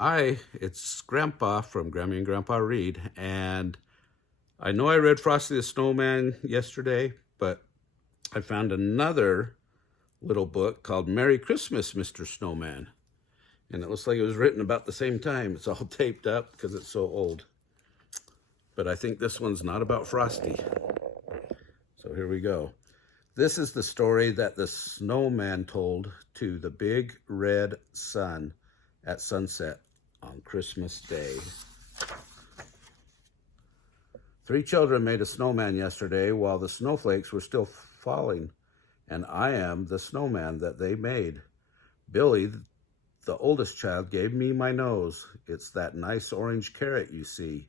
Hi, it's Grandpa from Grammy and Grandpa Read, and I know I read Frosty the Snowman yesterday, but I found another little book called Merry Christmas, Mr. Snowman, and it looks like it was written about the same time. It's all taped up because it's so old, but I think this one's not about Frosty. So here we go. This is the story that the snowman told to the big red sun at sunset on Christmas Day. 3 children made a snowman yesterday while the snowflakes were still falling, and I am the snowman that they made. Billy, the oldest child, gave me my nose. It's that nice orange carrot you see.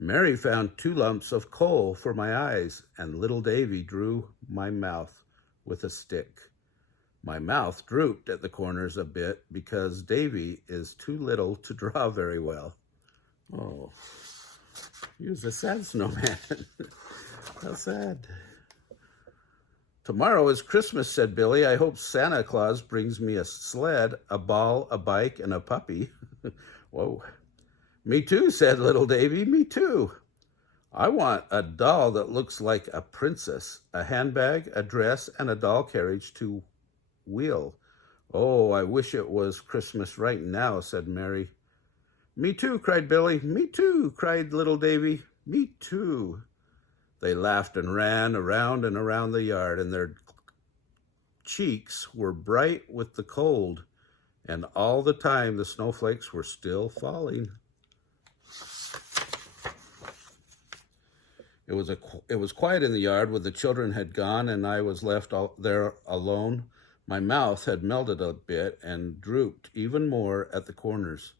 Mary found 2 lumps of coal for my eyes, and little Davy drew my mouth with a stick. My mouth drooped at the corners a bit because Davy is too little to draw very well. Oh, he was a sad snowman. How sad. Tomorrow is Christmas, said Billy. I hope Santa Claus brings me a sled, a ball, a bike, and a puppy. Whoa. Me too, said little Davy. Me too. I want a doll that looks like a princess, a handbag, a dress, and a doll carriage to wheel. Oh, I wish it was Christmas right now, said Mary. Me too, cried Billy. Me too, cried little Davy. Me too. They laughed and ran around and around the yard, and their cheeks were bright with the cold, and all the time the snowflakes were still falling. It was quiet in the yard where the children had gone, and I was left there alone. My mouth had melted a bit and drooped even more at the corners.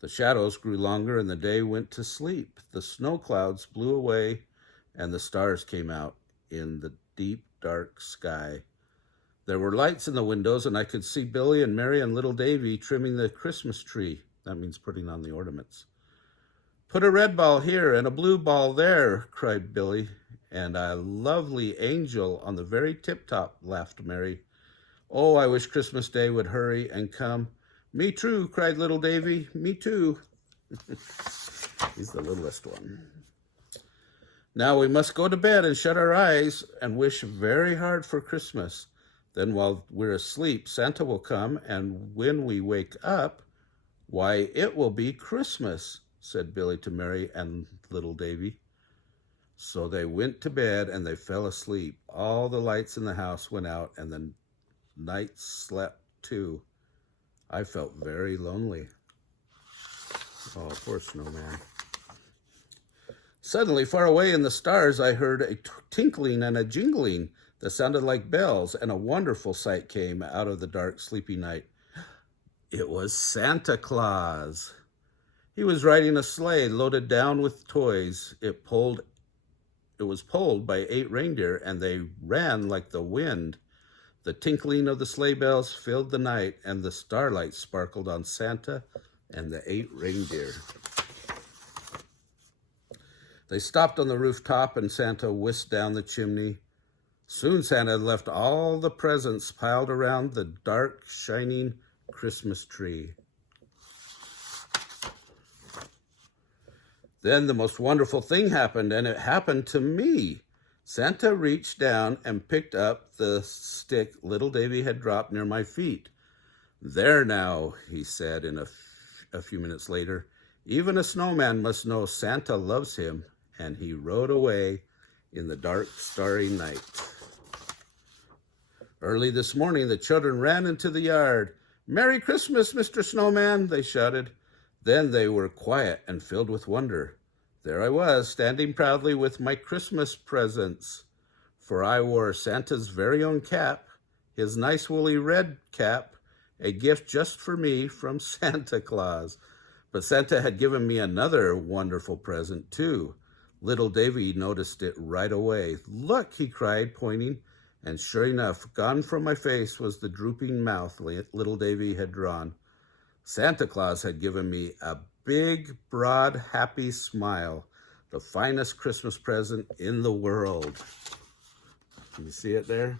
The shadows grew longer and the day went to sleep. The snow clouds blew away and the stars came out in the deep, dark sky. There were lights in the windows and I could see Billy and Mary and little Davy trimming the Christmas tree. That means putting on the ornaments. Put a red ball here and a blue ball there, cried Billy, and a lovely angel on the very tip-top, laughed Mary. Oh, I wish Christmas Day would hurry and come. Me too, cried little Davy. Me too. He's the littlest one. Now we must go to bed and shut our eyes and wish very hard for Christmas. Then while we're asleep, Santa will come, and when we wake up, why, it will be Christmas, said Billy to Mary and little Davy. So they went to bed and they fell asleep. All the lights in the house went out and the night slept too. I felt very lonely. Oh, poor snowman. Suddenly, far away in the stars, I heard a tinkling and a jingling that sounded like bells, and a wonderful sight came out of the dark, sleepy night. It was Santa Claus. He was riding a sleigh loaded down with toys. It was pulled by 8 reindeer, and they ran like the wind. The tinkling of the sleigh bells filled the night, and the starlight sparkled on Santa and the 8 reindeer. They stopped on the rooftop, and Santa whisked down the chimney. Soon Santa had left all the presents piled around the dark, shining Christmas tree. Then the most wonderful thing happened, and it happened to me. Santa reached down and picked up the stick little Davy had dropped near my feet. There now, he said a few minutes later, even a snowman must know Santa loves him, and he rode away in the dark, starry night. Early this morning, the children ran into the yard. Merry Christmas, Mr. Snowman, they shouted. Then they were quiet and filled with wonder. There I was, standing proudly with my Christmas presents, for I wore Santa's very own cap, his nice woolly red cap, a gift just for me from Santa Claus. But Santa had given me another wonderful present, too. Little Davy noticed it right away. Look, he cried, pointing, and sure enough, gone from my face was the drooping mouth little Davy had drawn. Santa Claus had given me a big, broad, happy smile, the finest Christmas present in the world. Can you see it there?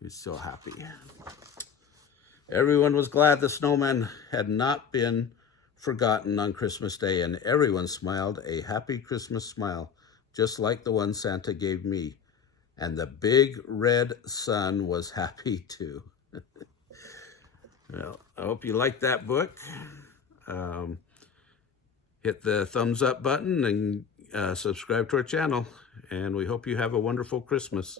He's so happy. Everyone was glad the snowman had not been forgotten on Christmas Day, and everyone smiled a happy Christmas smile, just like the one Santa gave me. And the big red sun was happy too. Well, I hope you liked that book. Hit the thumbs up button and subscribe to our channel. And we hope you have a wonderful Christmas.